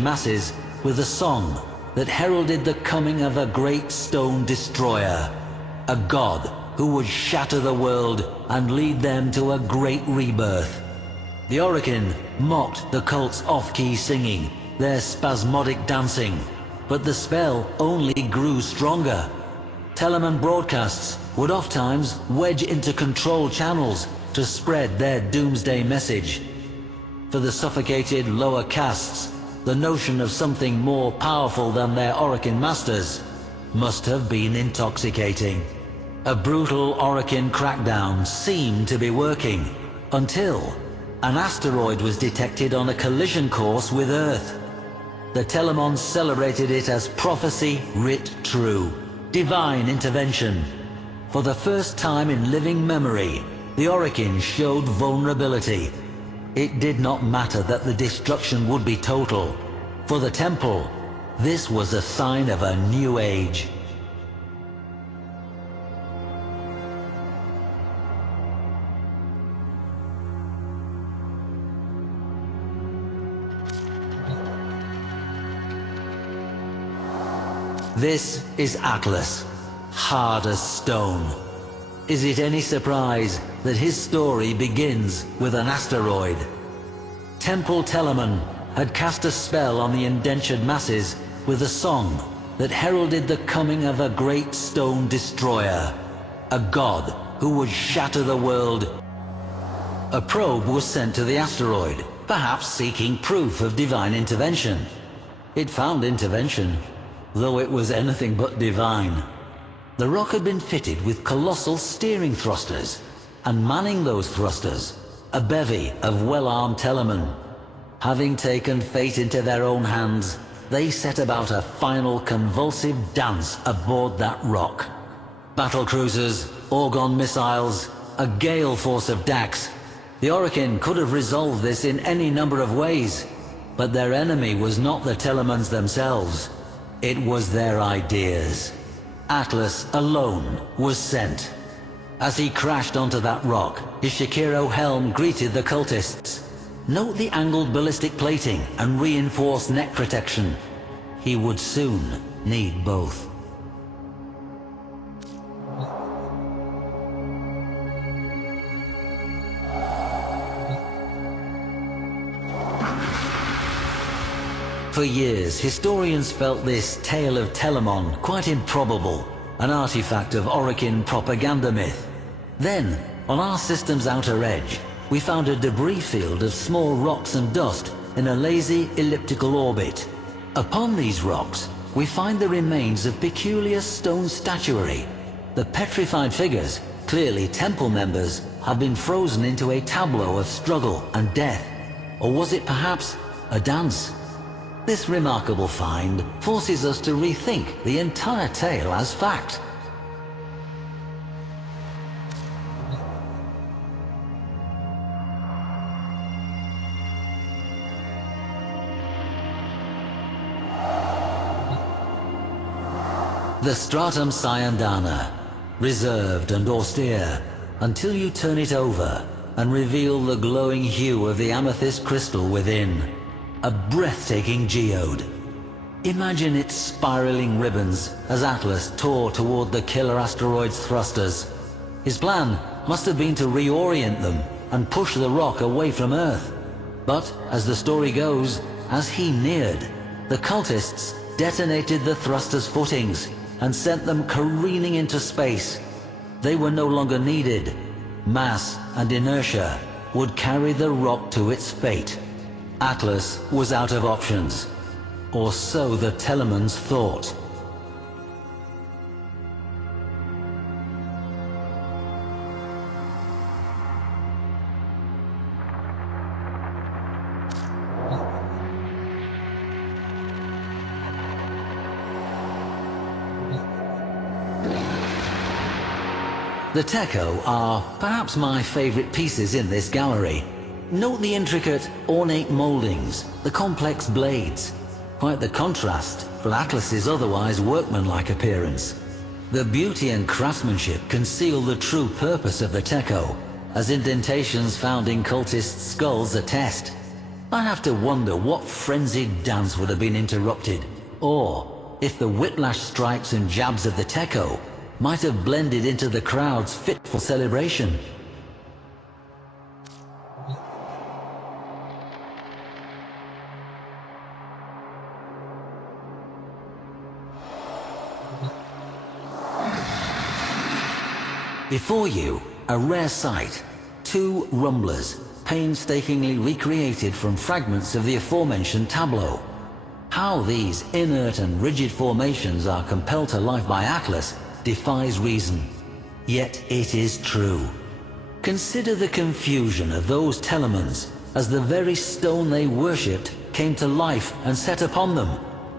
masses with a song that heralded the coming of a great stone destroyer, a god who would shatter the world and lead them to a great rebirth. The Orokin mocked the cult's off-key singing, their spasmodic dancing, but the spell only grew stronger. Telemann broadcasts would oftentimes wedge into control channels to spread their doomsday message. For the suffocated lower castes, the notion of something more powerful than their Orokin masters must have been intoxicating. A brutal Orokin crackdown seemed to be working, until an asteroid was detected on a collision course with Earth. The Telemons celebrated it as prophecy writ true, divine intervention. For the first time in living memory, the Orokin showed vulnerability. It did not matter that the destruction would be total. For the Temple, this was a sign of a new age. This is Atlas, hard as stone. Is it any surprise that his story begins with an asteroid? Temple Telemann had cast a spell on the indentured masses with a song that heralded the coming of a great stone destroyer, a god who would shatter the world. A probe was sent to the asteroid, perhaps seeking proof of divine intervention. It found intervention, though it was anything but divine. The rock had been fitted with colossal steering thrusters, and manning those thrusters, a bevy of well-armed Telemann. Having taken fate into their own hands, they set about a final convulsive dance aboard that rock. Battle cruisers, Orgon missiles, a gale force of Dax. The Orokin could have resolved this in any number of ways, but their enemy was not the Telemans themselves. It was their ideas. Atlas alone was sent. As he crashed onto that rock, his Shakiro helm greeted the cultists. Note the angled ballistic plating and reinforced neck protection. He would soon need both. For years, historians felt this tale of Telemon quite improbable, an artifact of Orokin propaganda myth. Then, on our system's outer edge, we found a debris field of small rocks and dust in a lazy elliptical orbit. Upon these rocks, we find the remains of peculiar stone statuary. The petrified figures, clearly temple members, have been frozen into a tableau of struggle and death. Or was it perhaps a dance? This remarkable find forces us to rethink the entire tale as fact. The Stratum Cyandana, reserved and austere, until you turn it over and reveal the glowing hue of the amethyst crystal within. A breathtaking geode. Imagine its spiraling ribbons as Atlas tore toward the killer asteroid's thrusters. His plan must have been to reorient them and push the rock away from Earth. But, as the story goes, as he neared, the cultists detonated the thruster's footings and sent them careening into space. They were no longer needed. Mass and inertia would carry the rock to its fate. Atlas was out of options, or so the Telemans thought. The Techo are perhaps my favorite pieces in this gallery. Note the intricate, ornate moldings, the complex blades. Quite the contrast from Atlas's otherwise workmanlike appearance. The beauty and craftsmanship conceal the true purpose of the Techo, as indentations found in cultist skulls attest. I have to wonder what frenzied dance would have been interrupted, or if the whiplash strikes and jabs of the Tenno might have blended into the crowd's fitful celebration. Before you, a rare sight, two rumblers, painstakingly recreated from fragments of the aforementioned tableau. How these inert and rigid formations are compelled to life by Atlas defies reason. Yet it is true. Consider the confusion of those Telemans as the very stone they worshipped came to life and set upon them.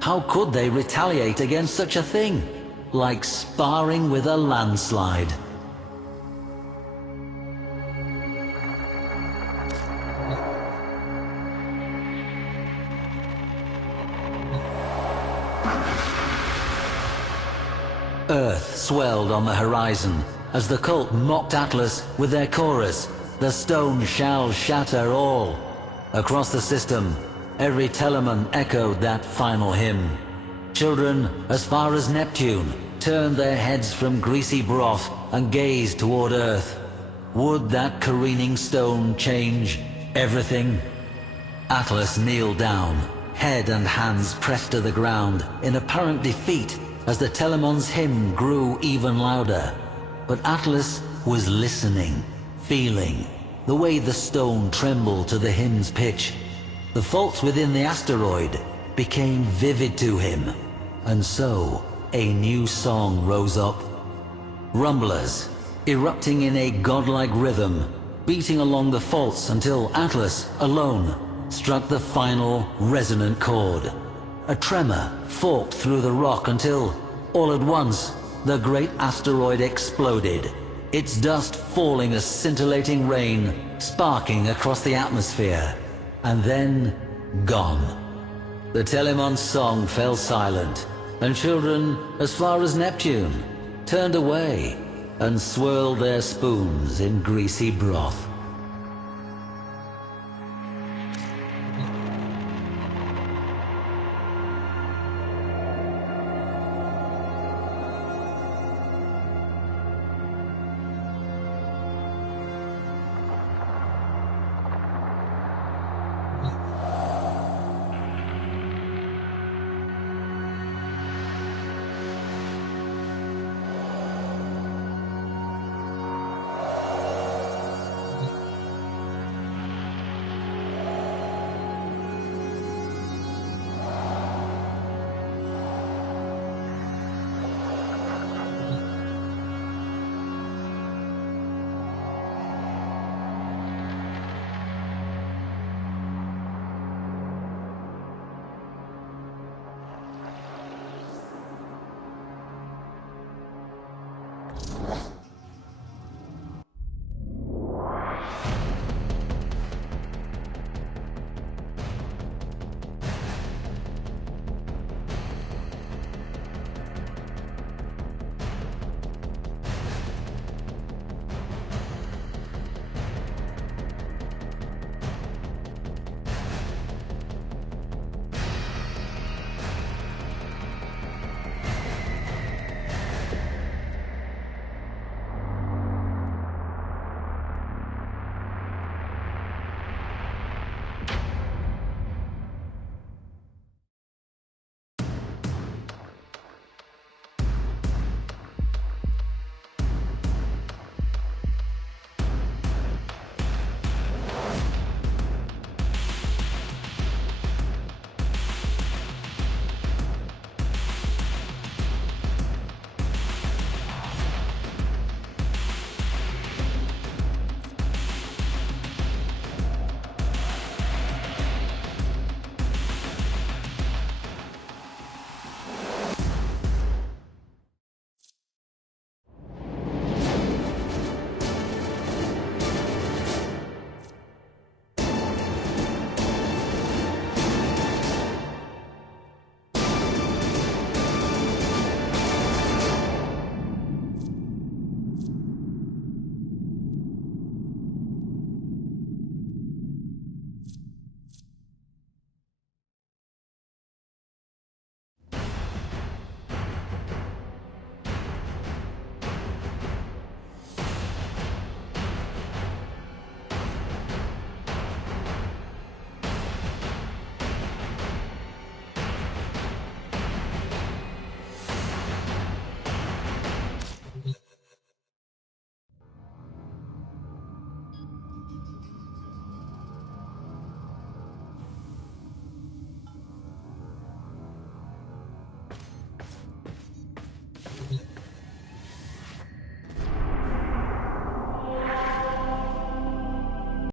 How could they retaliate against such a thing? Like sparring with a landslide. Earth swelled on the horizon as the cult mocked Atlas with their chorus, "The stone shall shatter all." Across the system, every Teleman echoed that final hymn. Children, as far as Neptune, turned their heads from greasy broth and gazed toward Earth. Would that careening stone change everything? Atlas kneeled down, head and hands pressed to the ground in apparent defeat as the Telemon's hymn grew even louder. But Atlas was listening, feeling, the way the stone trembled to the hymn's pitch. The faults within the asteroid became vivid to him, and so a new song rose up. Rumblers, erupting in a godlike rhythm, beating along the faults until Atlas, alone, struck the final resonant chord. A tremor forked through the rock until, all at once, the great asteroid exploded, its dust falling as scintillating rain, sparking across the atmosphere, and then gone. The Telemon's song fell silent, and children, as far as Neptune, turned away and swirled their spoons in greasy broth.